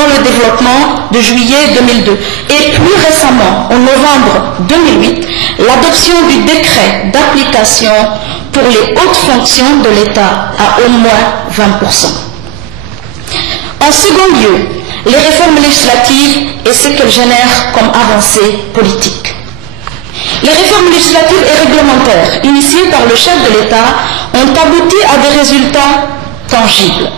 dans le développement de juillet 2002 et plus récemment, en novembre 2008, l'adoption du décret d'application pour les hautes fonctions de l'État à au moins 20%. En second lieu, les réformes législatives et ce qu'elles génèrent comme avancées politiques. Les réformes législatives et réglementaires initiées par le chef de l'État ont abouti à des résultats tangibles.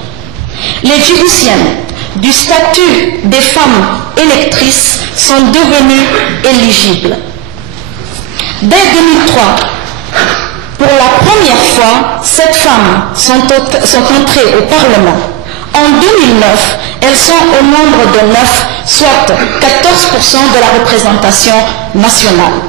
Les Djiboutiennes du statut des femmes électrices sont devenues éligibles. Dès 2003, pour la première fois, 7 femmes sont entrées au Parlement. En 2009, elles sont au nombre de 9, soit 14% de la représentation nationale.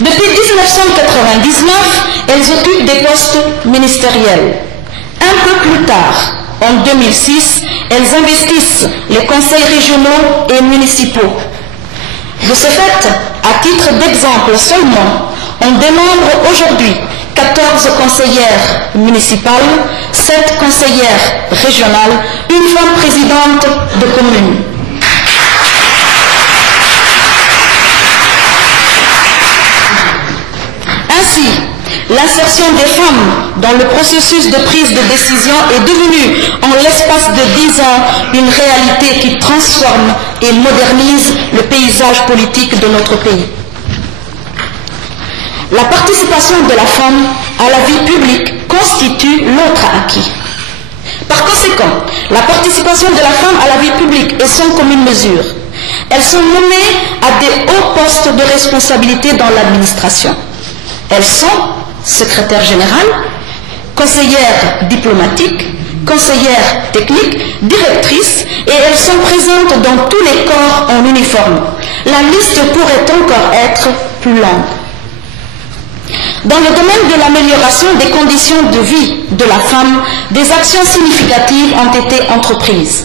Depuis 1999, elles occupent des postes ministériels. Un peu plus tard, en 2006, elles investissent les conseils régionaux et municipaux. De ce fait, à titre d'exemple seulement, on dénombre aujourd'hui 14 conseillères municipales, 7 conseillères régionales, une femme présidente de commune. Ainsi, l'insertion des femmes dans le processus de prise de décision est devenue, en l'espace de 10 ans, une réalité qui transforme et modernise le paysage politique de notre pays. La participation de la femme à la vie publique constitue l'autre acquis. Par conséquent, la participation de la femme à la vie publique est sans commune mesure. Elles sont nommées à des hauts postes de responsabilité dans l'administration. Elles sont secrétaires générales, conseillères diplomatiques, conseillères techniques, directrices, et elles sont présentes dans tous les corps en uniforme. La liste pourrait encore être plus longue. Dans le domaine de l'amélioration des conditions de vie de la femme, des actions significatives ont été entreprises.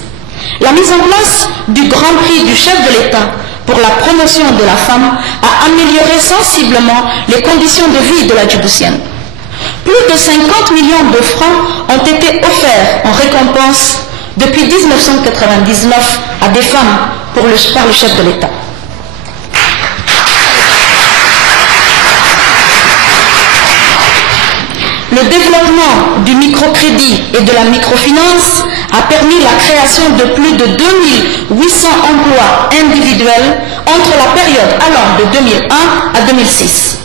La mise en place du Grand Prix du chef de l'État pour la promotion de la femme a amélioré sensiblement les conditions de vie de la Djiboutienne. Plus de 50 millions de francs ont été offerts en récompense depuis 1999 à des femmes par le chef de l'État. Le développement du microcrédit et de la microfinance a permis la création de plus de 2800 emplois individuels entre la période allant de 2001 à 2006.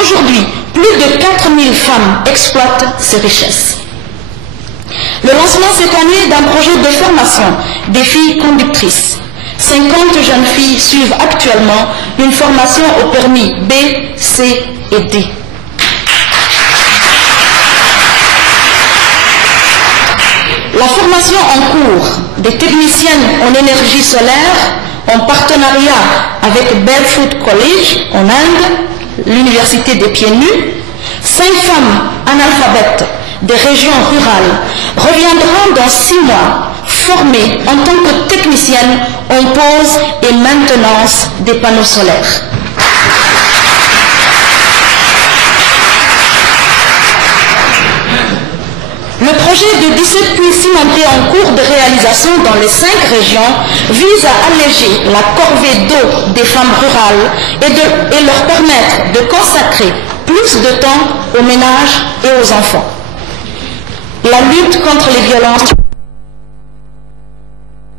Aujourd'hui, plus de 4000 femmes exploitent ces richesses. Le lancement cette année d'un projet de formation des filles conductrices. 50 jeunes filles suivent actuellement une formation au permis B, C et D. La formation en cours des techniciennes en énergie solaire en partenariat avec Barefoot College en Inde, l'université des pieds nus, 5 femmes analphabètes des régions rurales reviendront dans 6 mois formées en tant que techniciennes en pose et maintenance des panneaux solaires. Le projet de 17 puits cimentés en cours de réalisation dans les 5 régions vise à alléger la corvée d'eau des femmes rurales et leur permettre de consacrer plus de temps aux ménages et aux enfants. La lutte contre les violences.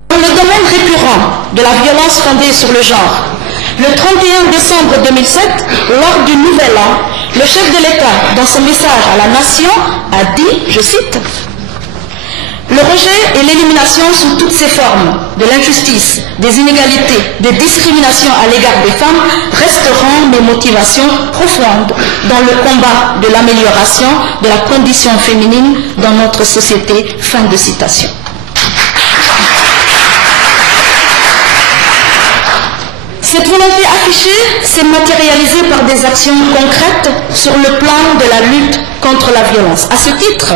Dans le domaine récurrent de la violence fondée sur le genre, le 31 décembre 2007, lors du Nouvel An, le chef de l'État, dans son message à la nation, a dit, je cite, « Le rejet et l'élimination sous toutes ses formes de l'injustice, des inégalités, des discriminations à l'égard des femmes resteront mes motivations profondes dans le combat de l'amélioration de la condition féminine dans notre société. » Fin de citation. Cette volonté affichée s'est matérialisée par des actions concrètes sur le plan de la lutte contre la violence. À ce titre,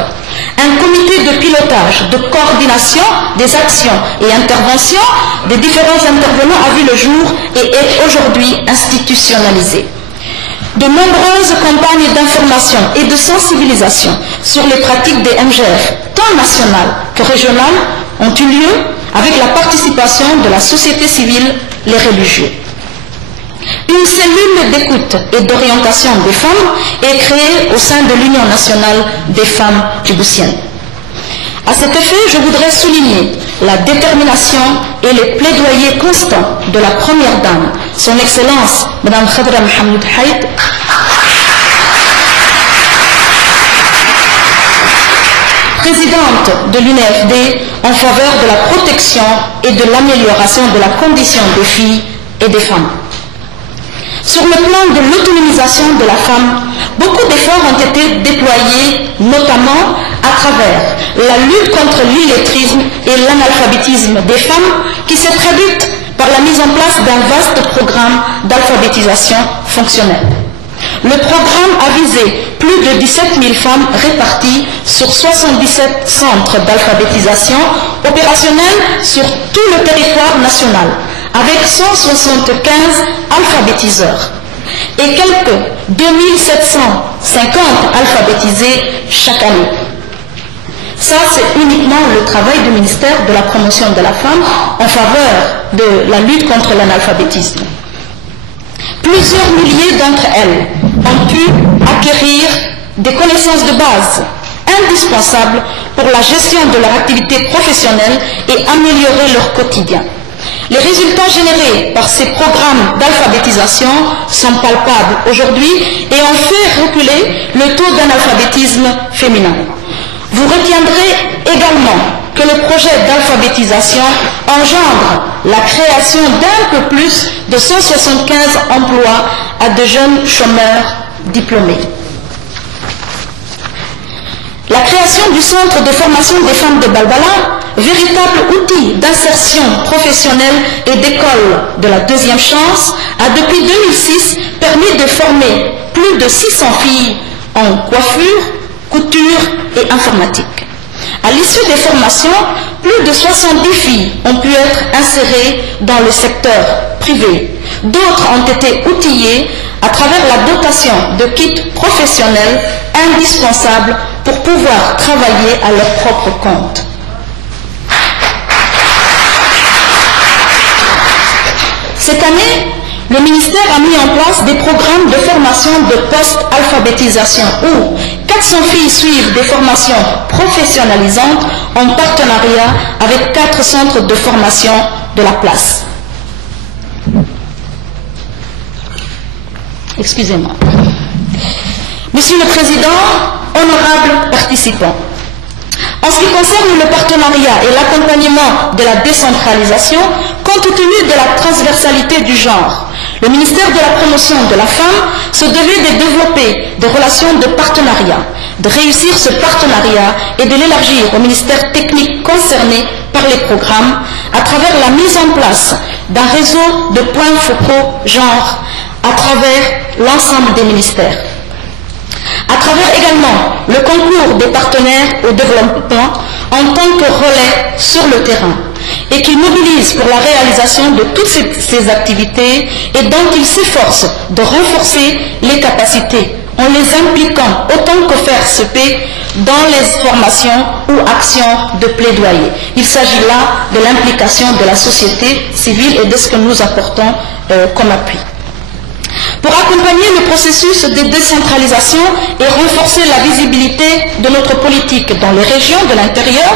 un comité de pilotage, de coordination des actions et interventions des différents intervenants a vu le jour et est aujourd'hui institutionnalisé. De nombreuses campagnes d'information et de sensibilisation sur les pratiques des MGF, tant nationales que régionales, ont eu lieu avec la participation de la société civile, les religieux. Une cellule d'écoute et d'orientation des femmes est créée au sein de l'Union nationale des femmes djiboutiennes. À cet effet, je voudrais souligner la détermination et les plaidoyers constants de la première dame, son Excellence, Mme Khadra Mohamed Haït, présidente de l'UNFD, en faveur de la protection et de l'amélioration de la condition des filles et des femmes. Sur le plan de l'autonomisation de la femme, beaucoup d'efforts ont été déployés, notamment à travers la lutte contre l'illettrisme et l'analphabétisme des femmes, qui s'est traduite par la mise en place d'un vaste programme d'alphabétisation fonctionnelle. Le programme a visé plus de 17 000 femmes réparties sur 77 centres d'alphabétisation opérationnels sur tout le territoire national, avec 175 alphabétiseurs et quelques 2750 alphabétisés chaque année. Ça, c'est uniquement le travail du ministère de la promotion de la femme en faveur de la lutte contre l'analphabétisme. Plusieurs milliers d'entre elles ont pu acquérir des connaissances de base indispensables pour la gestion de leur activité professionnelle et améliorer leur quotidien. Les résultats générés par ces programmes d'alphabétisation sont palpables aujourd'hui et ont fait reculer le taux d'analphabétisme féminin. Vous retiendrez également que le projet d'alphabétisation engendre la création d'un peu plus de 175 emplois à de jeunes chômeurs diplômés. La création du centre de formation des femmes de Balbala, véritable outil d'insertion professionnelle et d'école de la deuxième chance, a depuis 2006 permis de former plus de 600 filles en coiffure, couture et informatique. À l'issue des formations, plus de 70 filles ont pu être insérées dans le secteur privé. D'autres ont été outillées à travers la dotation de kits professionnels indispensables pour pouvoir travailler à leur propre compte. Cette année, le ministère a mis en place des programmes de formation de post-alphabétisation où 400 filles suivent des formations professionnalisantes en partenariat avec 4 centres de formation de la place. Excusez-moi. Monsieur le Président, honorables participants, en ce qui concerne le partenariat et l'accompagnement de la décentralisation, compte tenu de la transversalité du genre, le ministère de la promotion de la femme se devait de développer des relations de partenariat, de réussir ce partenariat et de l'élargir aux ministères techniques concernés par les programmes à travers la mise en place d'un réseau de points focaux genre à travers l'ensemble des ministères. À travers également le concours des partenaires au développement en tant que relais sur le terrain et qui mobilise pour la réalisation de toutes ces activités et dont il s'efforce de renforcer les capacités en les impliquant autant que faire se peut dans les formations ou actions de plaidoyer. Il s'agit là de l'implication de la société civile et de ce que nous apportons comme appui. Pour accompagner le processus de décentralisation et renforcer la visibilité de notre politique dans les régions de l'intérieur,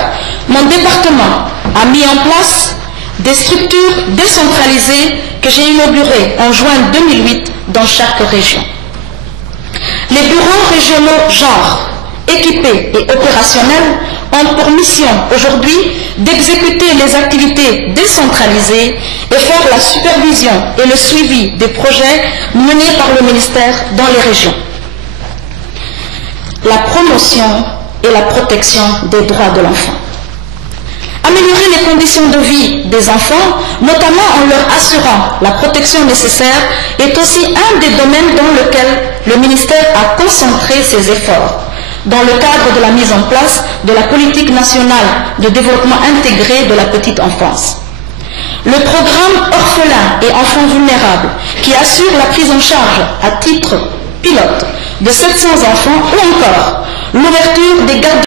mon département a mis en place des structures décentralisées que j'ai inaugurées en juin 2008 dans chaque région. Les bureaux régionaux genre, équipés et opérationnels, ont pour mission aujourd'hui d'exécuter les activités décentralisées et faire la supervision et le suivi des projets menés par le ministère dans les régions. La promotion et la protection des droits de l'enfant. Améliorer les conditions de vie des enfants, notamment en leur assurant la protection nécessaire, est aussi un des domaines dans lequel le ministère a concentré ses efforts, dans le cadre de la mise en place de la politique nationale de développement intégré de la petite enfance. Le programme Orphelins et enfants vulnérables, qui assure la prise en charge à titre pilote de 700 enfants ou encore l'ouverture des gardes